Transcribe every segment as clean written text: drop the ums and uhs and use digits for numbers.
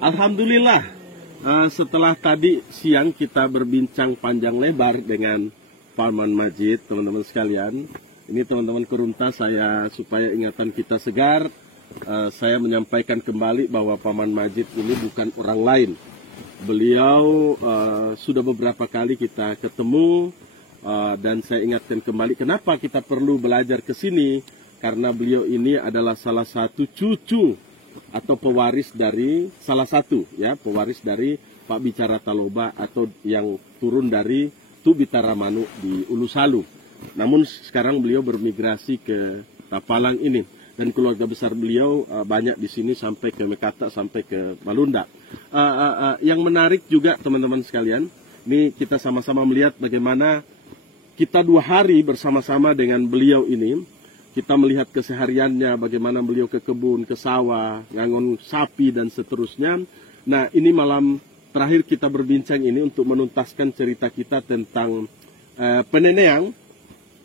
Alhamdulillah, setelah tadi siang kita berbincang panjang lebar dengan Paman Majid, teman-teman sekalian. Ini teman-teman Kurunta, saya supaya ingatan kita segar, saya menyampaikan kembali bahwa Paman Majid ini bukan orang lain. Beliau sudah beberapa kali kita ketemu, dan saya ingatkan kembali kenapa kita perlu belajar ke sini, karena beliau ini adalah salah satu cucu atau pewaris dari pewaris dari Pak Bicara Taloba atau yang turun dari Tu Bitaramanu di Ulusalu. Namun sekarang beliau bermigrasi ke Tapalang ini dan keluarga besar beliau banyak di sini sampai ke Mekata, sampai ke Malunda. Yang menarik juga teman-teman sekalian, ini kita sama-sama melihat bagaimana kita 2 hari bersama-sama dengan beliau ini. Kita melihat kesehariannya, bagaimana beliau ke kebun, ke sawah, ngangon sapi, dan seterusnya. Nah, ini malam terakhir kita berbincang ini untuk menuntaskan cerita kita tentang peneneang.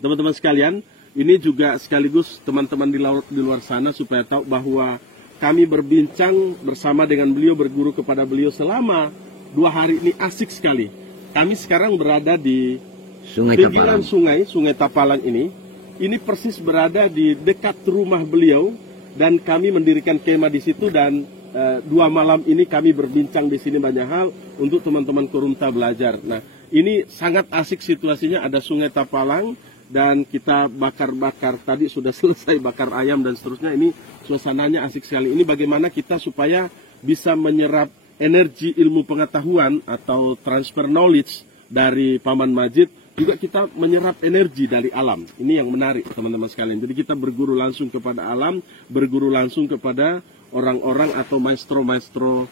Teman-teman sekalian, ini juga sekaligus teman-teman di luar sana supaya tahu bahwa kami berbincang bersama dengan beliau, berguru kepada beliau selama 2 hari ini asik sekali. Kami sekarang berada di pinggiran sungai Tapalang ini. Ini persis berada di dekat rumah beliau dan kami mendirikan kemah di situ dan 2 malam ini kami berbincang di sini banyak hal untuk teman-teman Kurunta belajar. Nah, ini sangat asik situasinya, ada sungai Tapalang dan kita bakar-bakar tadi sudah selesai bakar ayam dan seterusnya. Ini suasananya asik sekali. Ini bagaimana kita supaya bisa menyerap energi ilmu pengetahuan atau transfer knowledge dari Paman Majid. Juga kita menyerap energi dari alam. Ini yang menarik teman-teman sekalian. Jadi kita berguru langsung kepada alam, berguru langsung kepada orang-orang atau maestro-maestro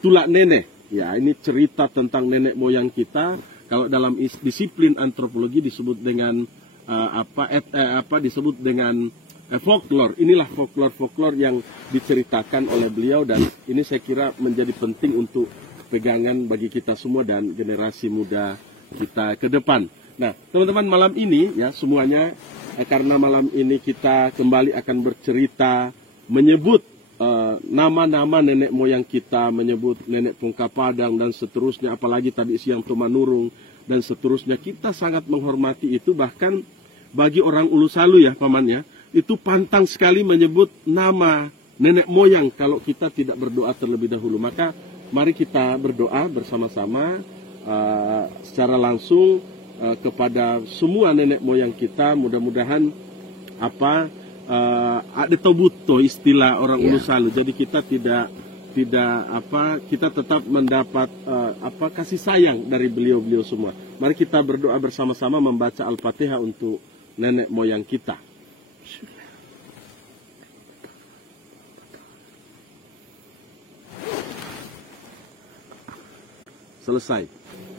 tulak nenek. Ya, ini cerita tentang nenek moyang kita. Kalau dalam disiplin antropologi disebut dengan disebut dengan folklore. Inilah folklore yang diceritakan oleh beliau dan ini saya kira menjadi penting untuk pegangan bagi kita semua dan generasi muda kita ke depan. Nah, teman-teman, malam ini ya semuanya karena malam ini kita kembali akan bercerita menyebut nama-nama nenek moyang kita, menyebut nenek Pungka Padang dan seterusnya, apalagi tadi siang Tumanurung dan seterusnya. Kita sangat menghormati itu, bahkan bagi orang Ulusalu ya pamannya, itu pantang sekali menyebut nama nenek moyang kalau kita tidak berdoa terlebih dahulu. Maka mari kita berdoa bersama-sama secara langsung kepada semua nenek moyang kita. Mudah-mudahan ada tobuto istilah orang Ulusalu. Jadi kita kita tetap mendapat kasih sayang dari beliau-beliau semua. Mari kita berdoa bersama-sama membaca Al-Fatihah untuk nenek moyang kita. Selesai.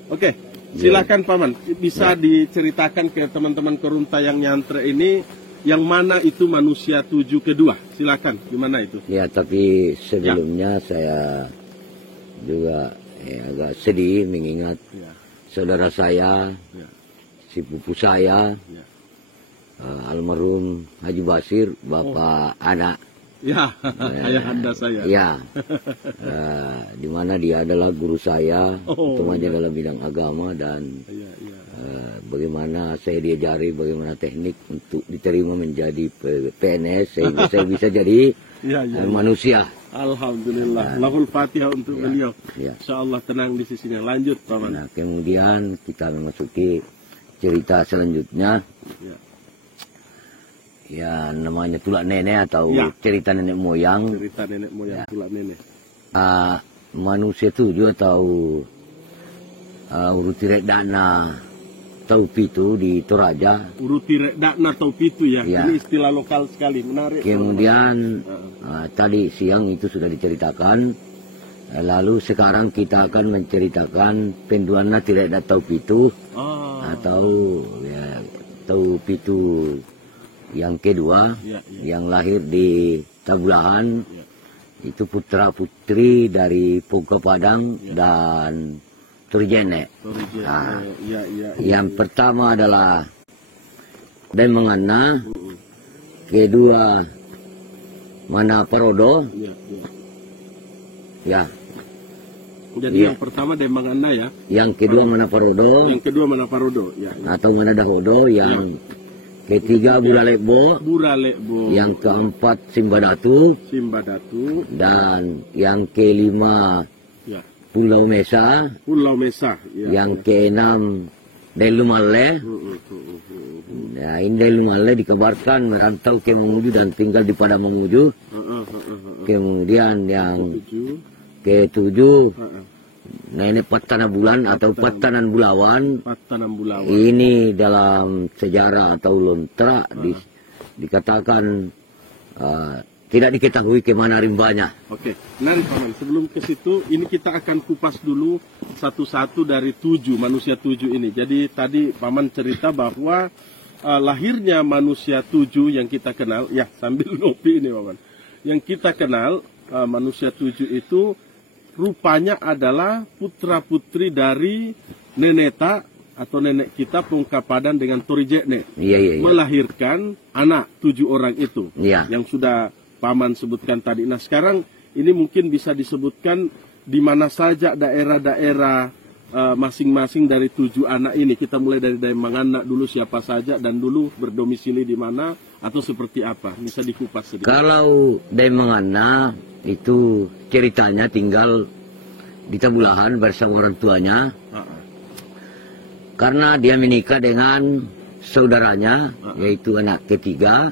Oke, silakan Paman. Bisa diceritakan ke teman-teman Kurunta yang nyantre ini, yang mana itu manusia 7 kedua. Silakan, gimana itu? Ya, tapi sebelumnya saya juga agak sedih mengingat saudara saya, si pupu saya, almarhum Haji Basir, bapak anak. Ya, ayah anda saya. Ya, di mana dia adalah guru saya, temannya dalam bidang agama dan bagaimana saya diajari bagaimana teknik untuk diterima menjadi PNS sehingga saya bisa jadi manusia. Alhamdulillah. Lahul Fatihah untuk beliau. Insya Allah tenang di sisinya. Lanjut, Paman. Nah, kemudian kita memasuki cerita selanjutnya. Ya, namanya tulak nenek atau cerita nenek moyang. Cerita nenek moyang tulak nenek. Manusia 7 atau urutirek dana tau pitu di Toraja. Urutirek dana tau pitu ya. Ini istilah lokal sekali, menarik. Kemudian tadi siang itu sudah diceritakan. Lalu sekarang kita akan menceritakan penduana tidak tau pitu atau tau pitu yang kedua, yang lahir di Tabulahan, itu putra putri dari Pungka Padang dan Turjene. Yang pertama adalah Demengana, kedua Mana Parodo, Ya. Jadi Iya. yang pertama Demangana ya. Yang kedua Manaparodo. Yang kedua Manaparodo ya. Atau Manadahodo. Yang ketiga Buralebo. Buralebo. Yang keempat Simbadatu. Simbadatu. Dan yang kelima Ya. Pulau Mesa. Pulau Mesa. Ya. Yang keenam Delumale. Nah, ini Delumale dikabarkan merantau ke Mamuju dan tinggal di Padang Mamuju. Kemudian yang ketujuh Nenek Patana Bulan atau Patanan Bulawan. Patanan Bulawan. Ini dalam sejarah atau lontra dikatakan tidak diketahui kemana rimbanya. Oke, nanti Paman, sebelum ke situ, ini kita akan kupas dulu satu-satu dari manusia tujuh ini. Jadi tadi Paman cerita bahwa lahirnya manusia tujuh yang kita kenal, ya sambil ngopi ini Paman. Yang kita kenal, manusia tujuh itu rupanya adalah putra-putri dari Neneta atau nenek kita Pungkapadan dengan Torijekne. Iya. Melahirkan anak 7 orang itu. Iya. Yang sudah Paman sebutkan tadi. Nah sekarang ini mungkin bisa disebutkan di mana saja daerah-daerah masing-masing dari 7 anak ini. Kita mulai dari Demangana dulu siapa saja dan dulu berdomisili di mana atau seperti apa. Bisa dikupas sedikit. Kalau Demangana itu ceritanya tinggal di Tabulahan bersama orang tuanya. Karena dia menikah dengan saudaranya, yaitu anak ketiga,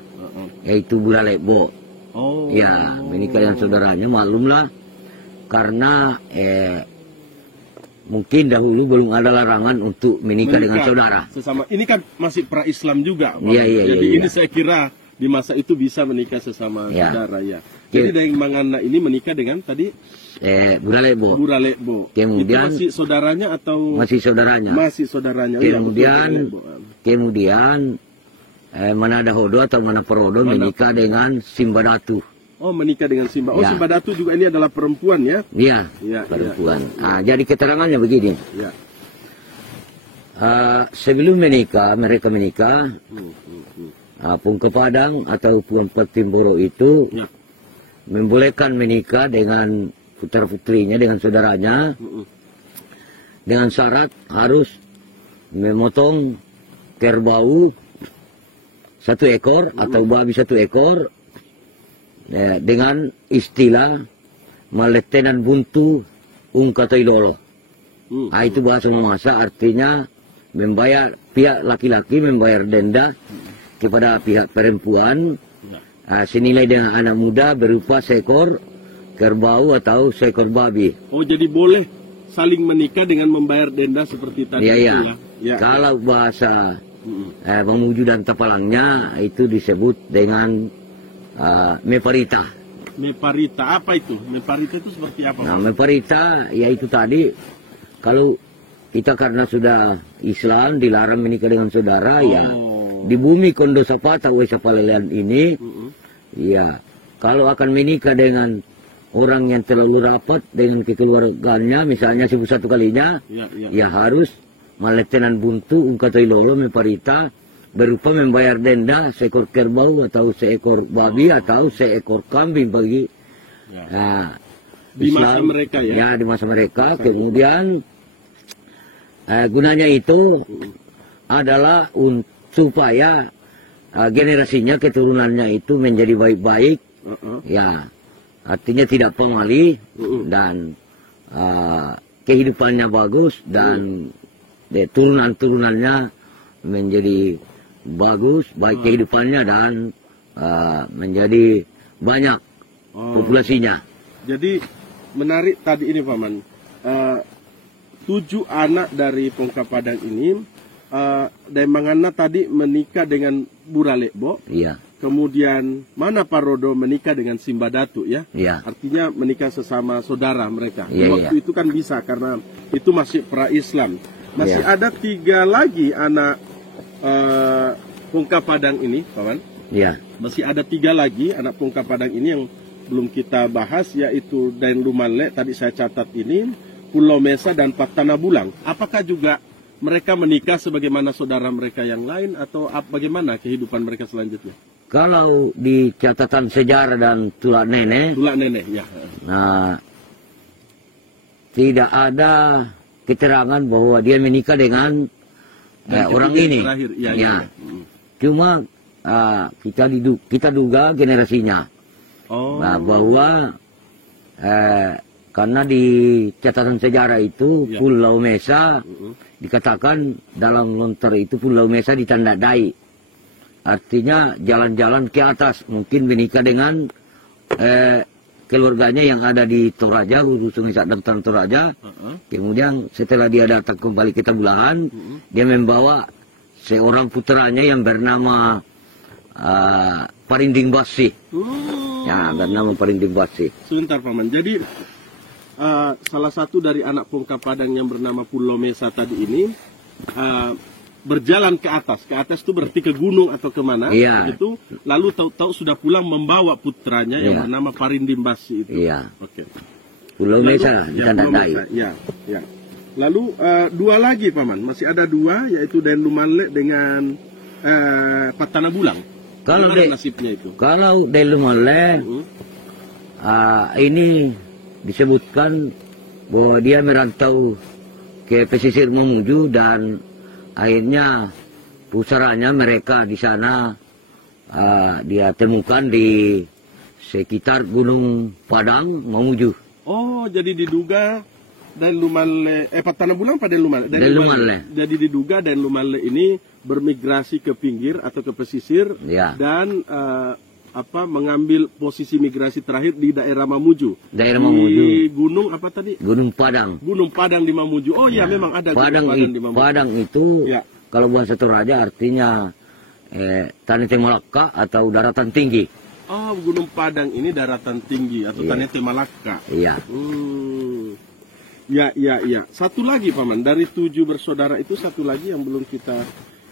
yaitu Buralebo. Oh. Ya, menikah dengan saudaranya, maklumlah. Karena mungkin dahulu belum ada larangan untuk menikah dengan saudara. Sesama. Ini kan masih pra-Islam juga. Iya. Jadi ini saya kira di masa itu bisa menikah sesama saudara ya. Jadi dari Mangana ini menikah dengan tadi Buralebo. Kemudian itu masih saudaranya atau masih saudaranya. Masih saudaranya. Kemudian Manadahodo atau Manaparodo menikah dengan Simbadatu. Oh, menikah dengan Simba. Oh, Ya. Simbadatu juga ini adalah perempuan ya? Iya, Ya, perempuan. Nah, jadi keterangannya begini. Ya. Sebelum mereka menikah, Pungkapadang atau Puan Patimboro itu Ya. membolehkan menikah dengan putra-putrinya, dengan saudaranya, dengan syarat harus memotong kerbau 1 ekor atau babi 1 ekor dengan istilah maletenan buntu ungkatoilolo. Itu bahasa Mamasa, artinya membayar pihak laki-laki membayar denda kepada pihak perempuan senilai dengan anak muda berupa seekor kerbau atau seekor babi. Oh, jadi boleh saling menikah dengan membayar denda seperti tadi. Iya. Ya. Kalau bahasa Mamuju dan Tapalangnya itu disebut dengan meparita. Meparita apa itu? Meparita itu seperti apa? Nah, meparita yaitu tadi kalau kita karena sudah Islam dilarang menikah dengan saudara ya di bumi Kondo Sapata Sapalelean ini ya kalau akan menikah dengan orang yang terlalu rapat dengan kekeluarganya misalnya 1 kalinya ya harus maletenan buntu ungkatoilolo meparita berupa membayar denda seekor kerbau atau seekor babi atau seekor kambing bagi di masa mereka ya. Ya, di masa mereka. Kemudian gunanya itu adalah supaya generasinya keturunannya itu menjadi baik-baik. Ya, artinya tidak pemali dan kehidupannya bagus dan turunan-turunannya menjadi bagus, baik kehidupannya dan menjadi banyak populasinya. Jadi menarik tadi ini Paman, 7 anak dari Pungkapadang ini, Demangana tadi menikah dengan Buralebo, Iya. kemudian Manaparodo menikah dengan Simbadatu ya, Iya. artinya menikah sesama saudara mereka. Iya, Waktu itu kan bisa karena itu masih pra-Islam. Masih ada 3 lagi anak Pungkapadang ini, Paman. Iya. Masih ada 3 lagi anak Pungkapadang ini yang belum kita bahas, yaitu Dain Lumale, tadi saya catat ini, Pulau Mesa dan Patana Bulang. Apakah juga mereka menikah sebagaimana saudara mereka yang lain atau bagaimana kehidupan mereka selanjutnya? Kalau di catatan sejarah dan tulak nenek, Ya. nah tidak ada keterangan bahwa dia menikah dengan orang ini. Terakhir, ya. Cuma kita duga generasinya. Nah, bahwa karena di catatan sejarah itu Pulau Mesa dikatakan dalam lontar itu Pulau Mesa ditandai. Artinya jalan-jalan ke atas, mungkin menikah dengan keluarganya yang ada di Toraja, Hulu Sungai Sadang Toraja. Kemudian setelah dia datang kembali ke Tabulahan, dia membawa seorang putranya yang bernama Parinding Basi. Ya, bernama Parinding Basi. Sebentar Paman, jadi salah satu dari anak Pongka Padang yang bernama Pulau Mesa tadi ini berjalan ke atas itu berarti ke gunung atau kemana, gitu. Lalu tahu-tahu sudah pulang membawa putranya yang bernama Parinding Basi itu. Oke. Pulau Mesa ditandai. Lalu dua lagi Paman, masih ada dua, yaitu Den Lumanle dengan Patana Bulang. Kalau nasibnya itu? Kalau Den Lumanle ini disebutkan bahwa dia merantau ke pesisir Mamuju dan akhirnya pusaranya mereka di sana dia temukan di sekitar Gunung Padang Mamuju. Oh, jadi diduga Dan Lumanle, Patana Bulang pada Lumanle. Dan Lumanle. Jadi diduga Dan Lumanle ini bermigrasi ke pinggir atau ke pesisir dan mengambil posisi migrasi terakhir di daerah Mamuju. Daerah Mamuju. Di gunung apa tadi? Gunung Padang. Gunung Padang di Mamuju. Oh ya, memang ada Padang, Padang di Mamuju. Padang itu kalau bahasa Toraja artinya Tanete Malaka atau daratan tinggi. Oh, Gunung Padang ini daratan tinggi atau Tanete Malaka. Iya. Ya. Satu lagi Paman, dari 7 bersaudara itu satu lagi yang belum kita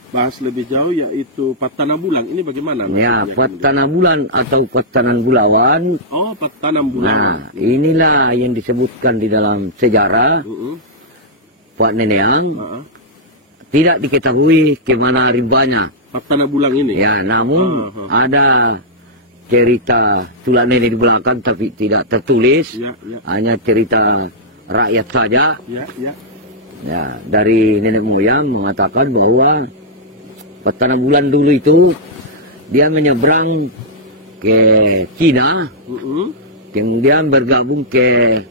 bahas lebih jauh, yaitu Patana Bulang. Ini bagaimana? Ya, Patana Bulan atau Patanan Bulawan. Oh, Patana Bulang. Nah, inilah yang disebutkan di dalam sejarah Pak Neneang. Tidak diketahui kemana rimbanya Patana Bulang ini. Ya, namun ada cerita tulah nenek di belakang tapi tidak tertulis. Hanya cerita rakyat saja. Ya, dari nenek moyang mengatakan bahwa Patana Bulan dulu itu dia menyeberang ke Cina, kemudian bergabung ke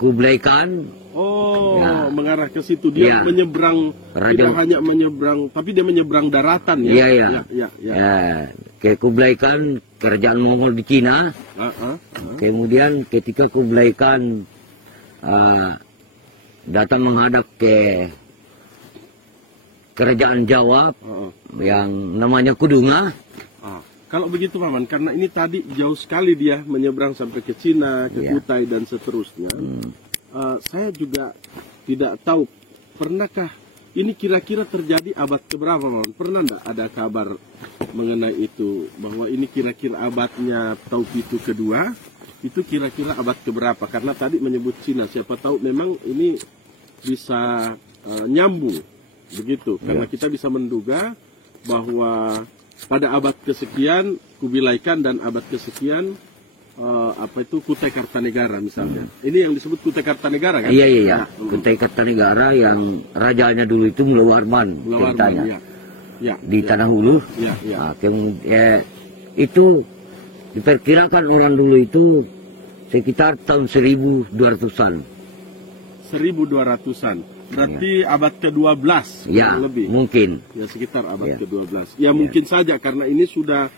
Kublai Khan. Oh, mengarah ke situ dia menyeberang, tidak hanya menyeberang, tapi dia menyeberang daratan ya. Ke Kublai Khan, kerajaan Mongol di Cina. Kemudian ketika Kublai Khan datang menghadap ke kerajaan Jawa yang namanya Kudunga. Kalau begitu Paman, karena ini tadi jauh sekali dia menyeberang sampai ke Cina, ke Kutai dan seterusnya. Saya juga tidak tahu, pernahkah ini kira-kira terjadi abad keberapa Paman? Pernah enggak ada kabar mengenai itu, bahwa ini kira-kira abadnya Taupitu kedua? Itu kira-kira abad keberapa? Karena tadi menyebut Cina, siapa tahu memang ini bisa nyambung begitu. Karena kita bisa menduga bahwa pada abad kesekian Kubilai Khan dan abad kesekian Kutai Kartanegara misalnya. Ini yang disebut Kutai Kartanegara kan? Iya. Kutai Kartanegara yang rajanya dulu itu Mulawarman ceritanya. Di Tanah Hulu. Kemudian itu diperkirakan orang dulu itu sekitar tahun 1200-an. 1200-an. Berarti abad ke-12 lebih. Mungkin. Ya, sekitar abad ke-12. Ya, mungkin saja karena ini sudah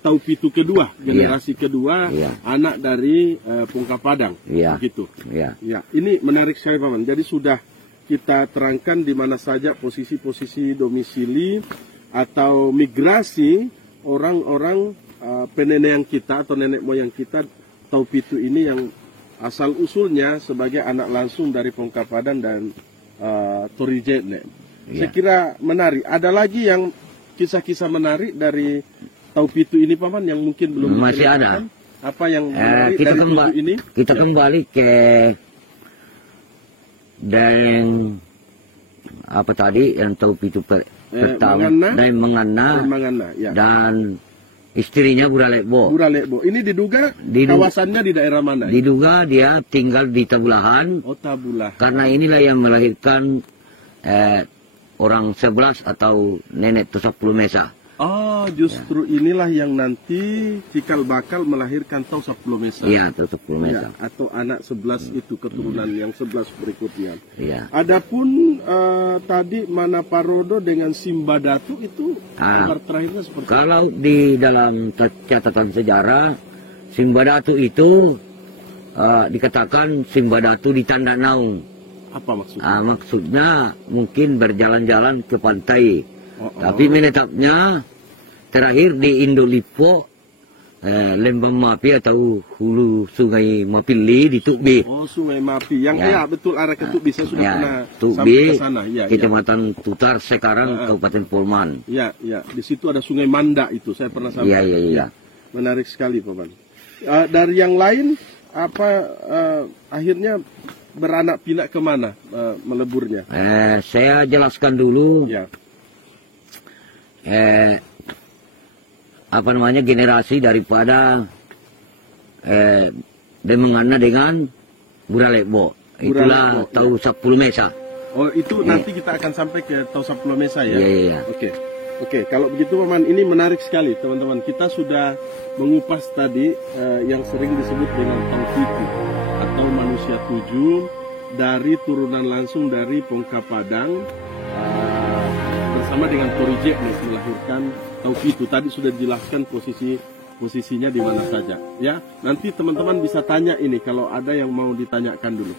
Taupitu kedua, generasi kedua, anak dari Pongka Padang. Begitu. Ya, ini menarik sekali Paman. Jadi sudah kita terangkan di mana saja posisi-posisi domisili atau migrasi orang-orang peneneang kita atau nenek moyang kita Taupitu ini yang asal usulnya sebagai anak langsung dari Pongka Padang dan Torijene. Saya kira menarik. Ada lagi yang kisah-kisah menarik dari Taupitu ini Paman yang mungkin belum masih ada. Apa yang menarik dari Taupitu ini? Kita kembali ke dan yang Taupitu pertama dan Mengana, dan istrinya Buralebo. Buralebo. Ini diduga kawasannya di daerah mana? Diduga dia tinggal di Tabulahan. Oh, Tabulahan. Karena inilah yang melahirkan orang 11 atau nenek Tosapulu Mesa. Oh, justru inilah yang nanti cikal bakal melahirkan Tosapulu Mesa. Iya, Tosapulu Mesa. Ya, atau anak 11 itu keturunan yang 11 berikutnya. Iya. Adapun tadi Manaparodo dengan Simbadatu itu kabar terakhirnya seperti kalau di dalam catatan sejarah, Simbadatu itu dikatakan Simbadatu di Tanda Naung. apa maksudnya? Maksudnya mungkin berjalan-jalan ke pantai. Tapi menetapnya terakhir di Indolipo, Lembang Mapi atau hulu Sungai Mapili di Tukbi. Oh, Sungai Mapi. Yang ya betul arah ke Tukbi, saya sudah pernah Tukbi, sampai ke sana. Ya, Kecamatan Tutar sekarang Kabupaten Polman. Ya, ya. Di situ ada Sungai Manda itu, saya pernah sampai. Ya. Menarik sekali, Paman. Dari yang lain, akhirnya beranak pinak kemana meleburnya? Saya jelaskan dulu. Ya. Generasi daripada Demengana dengan Buralebo. Itulah tahu 10 Mesa. Oh, itu nanti kita akan sampai ke tahu 10 Mesa ya? Iya. Oke, kalau begitu Paman, ini menarik sekali teman-teman. Kita sudah mengupas tadi yang sering disebut dengan Taufitu atau manusia 7 dari turunan langsung dari Pongka Padang bersama dengan Torijek melahirkan Taufitu. Tadi sudah dijelaskan posisinya di mana saja. Ya, nanti teman-teman bisa tanya ini kalau ada yang mau ditanyakan dulu.